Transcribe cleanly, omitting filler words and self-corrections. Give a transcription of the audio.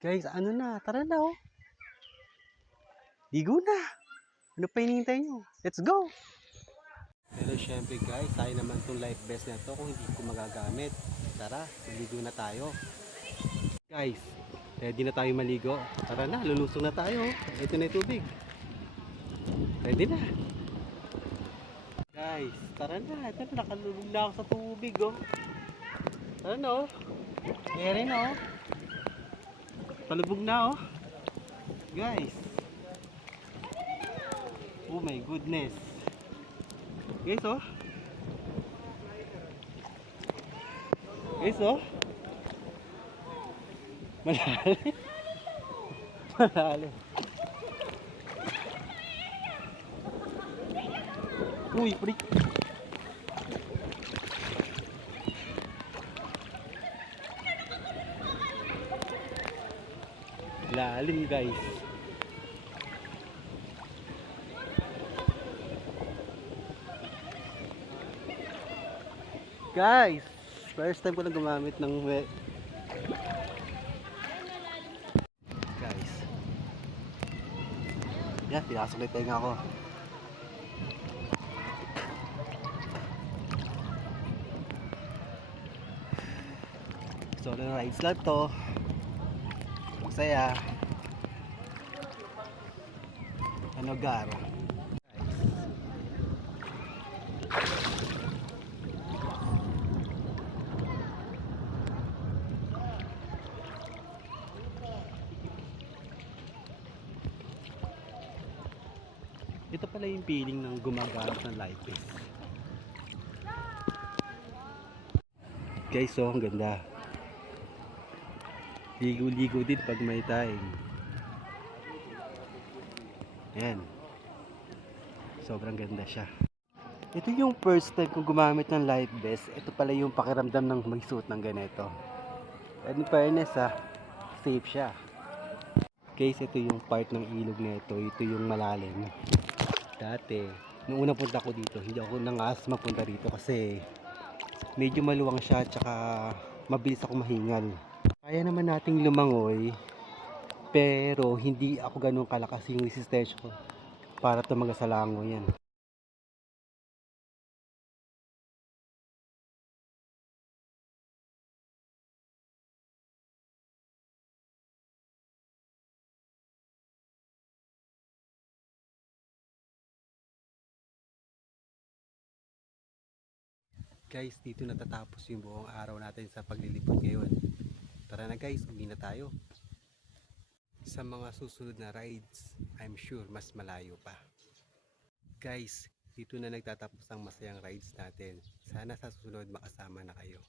Guys, ano na? Tara na oh. Ligo na. Ano pa hinihintay nyo? Let's go! Pero syempre guys, tayo naman tong life vest na to kung hindi ko magagamit. Tara, maligo na tayo. Guys, ready na tayo maligo. Tara na, lulusong na tayo. Ito na yung tubig. Ready na. Guys, tara na. Ito na, nakalulog na ako sa tubig oh. Tara na oh. Ere na oh. Palubog na oh. Guys. Oh my goodness. Guys oh. Guys oh. Malalim. Malalim. Uy, pre. Lalim guys. Guys, first time ko lang gumamit ng guys. Yan, pinasok na yung tenga ko. Solo rides lang to. Masaya. Ano gar? Ito pala yung feeling ng gumagamit ng life vest. Guys, oh, ang ganda. Ligo-ligo din pag may time. Ayan. Sobrang ganda siya. Ito yung first time kong gumamit ng life vest. Ito pala yung pakiramdam ng may suit ng ganito. And in fairness safe siya. Guys, ito yung part ng ilog na ito. Ito yung malalim. Dati, nung unang punta ko dito, hindi ako nangas mapunta dito kasi medyo maluwang siya at saka mabilis ako mahingal. Kaya naman nating lumangoy, pero hindi ako ganun kalakas yung resistensya ko para tumaga sa langoy yan. Guys, dito natatapos yung buong araw natin sa paglilibot ngayon. Tara na guys, uwi na tayo. Sa mga susunod na rides, I'm sure mas malayo pa. Guys, dito na nagtatapos ang masayang rides natin. Sana sa susunod makasama na kayo.